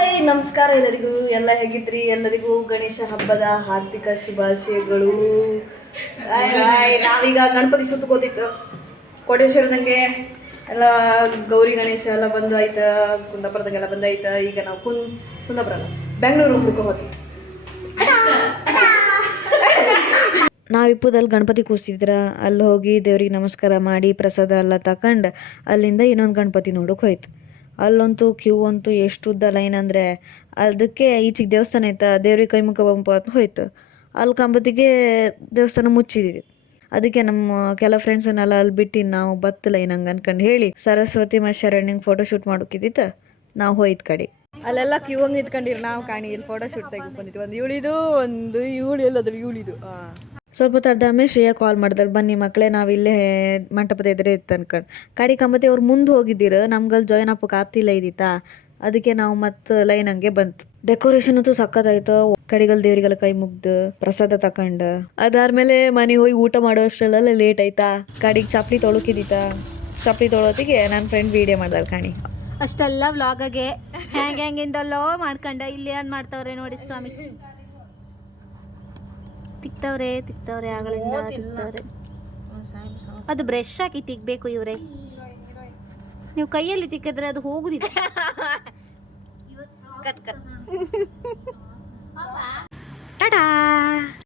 Hi ನಮಸ್ಕಾರ ಎಲ್ಲರಿಗೂ. ಎಲ್ಲ ಹೇಗಿದ್ರಿ? ಎಲ್ಲರಿಗೂ ಗಣೇಶ ಹಬ್ಬದ ಹಾರ್ದಿಕ ಶುಭಾಶಯಗಳು. ನಾವೀಗ ಗಣಪತಿ ಸುತ್ತಕೋತಿತ್ತು ಕೋಟೇಶ್ವರದಂಗೆ ಎಲ್ಲ. ಗೌರಿ ಗಣೇಶ ಎಲ್ಲ ಬಂದು ಆಯ್ತಾ, ಕುಂದಾಪುರದಾಗೆಲ್ಲ ಬಂದಾಯ್ತಾ. ಈಗ ನಾವು ಕುಂದಾಪುರ ಅಲ್ಲ, ಬೆಂಗಳೂರು ಹುಡುಕ ಹೋಗಿ ನಾವಿಪ್ಪದಲ್ಲಿ ಗಣಪತಿ ಕೂರಿಸಿದ್ರ ಅಲ್ಲಿ ಹೋಗಿ ದೇವ್ರಿಗೆ ನಮಸ್ಕಾರ ಮಾಡಿ ಪ್ರಸಾದ ಎಲ್ಲ ತಕೊಂಡು ಅಲ್ಲಿಂದ ಇನ್ನೊಂದು ಗಣಪತಿ ನೋಡೋಕೆ ಹೋಯ್ತು. ಅಲ್ಲಂತೂ ಕ್ಯೂ ಅಂತೂ ಎಷ್ಟು ಉದ್ದ ಲೈನ್ ಅಂದರೆ ಅದಕ್ಕೆ ಈಚೆಗೆ ದೇವಸ್ಥಾನ ಐತೆ, ದೇವ್ರಿಗೆ ಕೈ ಮುಖ ಬಂಪ ಅಂತ ಹೋಯ್ತು. ಅಲ್ಲಿ ಕಂಬತ್ತಿಗೆ ದೇವಸ್ಥಾನ ಮುಚ್ಚಿದ್ದೀವಿ. ಅದಕ್ಕೆ ನಮ್ಮ ಕೆಲ ಫ್ರೆಂಡ್ಸನ್ನೆಲ್ಲ ಅಲ್ಲಿ ಬಿಟ್ಟು ನಾವು ಬತ್ತು ಲೈನ್ ಹಂಗೆ ಅನ್ಕೊಂಡು ಹೇಳಿ ಸರಸ್ವತಿ ಮತ್ತು ಶರಣ್ಯಂಗೆ ಫೋಟೋ ಶೂಟ್ ಮಾಡೋಕಿದ್ದಿತ್ತು. ನಾವು ಹೋಯ್ತು ಕಡೆ ಅಲ್ಲೆಲ್ಲ ಕ್ಯೂ ಹಂಗೆ ನಿಂತ್ಕೊಂಡಿರಿ. ನಾವು ಕಾಣಿ ಇಲ್ಲಿ ಫೋಟೋ ಶೂಟ್ ತೆಗೆದು ಬಂದಿತ್ತು. ಒಂದು ಇವಳು ಎಲ್ಲಾದ್ರು ಇವಳಿದು. ಸ್ವಲ್ಪ ತಡ್ದಾದ್ಮೇಲೆ ಶ್ರೇಯಾ ಕಾಲ್ ಮಾಡಿದ್ರು, ಬನ್ನಿ ಮಕ್ಕಳೇ ನಾವಿಲ್ಲೇ ಮಂಟಪದ ಎದುರೇ ಇತ್ತು ಅನ್ಕೊಂಡು. ಕಾಡಿ ಕಂಬತ್ತೆ ಅವ್ರು ಮುಂದೆ ಹೋಗಿದ್ದೀರ, ನಮ್ಗಲ್ಲಿ ಜಾಯ್ನ್ ಅಪ್ಪಕ್ಕೆ ಆಗ್ತಿಲ್ಲ ಇದ್ದಿತ್ತಾ. ಅದಕ್ಕೆ ನಾವು ಮತ್ತೆ ಲೈನ್ ಹಂಗೆ ಬಂತು. ಡೆಕೋರೇಷನ್ ಅಂತೂ ಸಕ್ಕತ್ತಾಯ್ತು. ಕಡಿಗಲ್ ದೇವರಿಗೆಲ್ಲ ಕೈ ಮುಗ್ದು ಪ್ರಸಾದ ತಕೊಂಡು ಅದಾದ್ಮೇಲೆ ಮನೆಗೆ ಹೋಗಿ ಊಟ ಮಾಡೋ ಅಷ್ಟರಲ್ಲೆಲ್ಲ ಲೇಟ್ ಆಯ್ತಾ. ಕಡಿಗೆ ಚಪ್ಪಲಿ ತೊಳಕಿದ್ದಿತ್ತ. ಚಪ್ಪಲಿ ತೊಳೋತಿಗೆ ನನ್ನ ಫ್ರೆಂಡ್ ವಿಡಿಯೋ ಮಾಡ್ದಾರ ಕಾಣಿ. ಅಷ್ಟೆಲ್ಲ ವ್ಲಾಗಾಗೆ ಹೆಂಗಿಂದಲ್ಲೋ ಮಾಡ್ಕೊಂಡ ಇಲ್ಲಿ ಏನ್ ಮಾಡ್ತಾವ್ರೆ ನೋಡಿ ಸ್ವಾಮಿ. ತಿಕ್ತವ್ರೆ ಆಗಳಿಂದ ತಿಕ್ತವ್ರೆ. ಅದು ಬ್ರಷ್ ಹಾಕಿ ತಿಕ್ಬೇಕು ಇವ್ರೆ. ನೀವು ಕೈಯಲ್ಲಿ ತಿಕ್ಕಿದ್ರೆ ಅದು ಹೋಗುದಿಲ್ಲ. ಟಾಟಾ.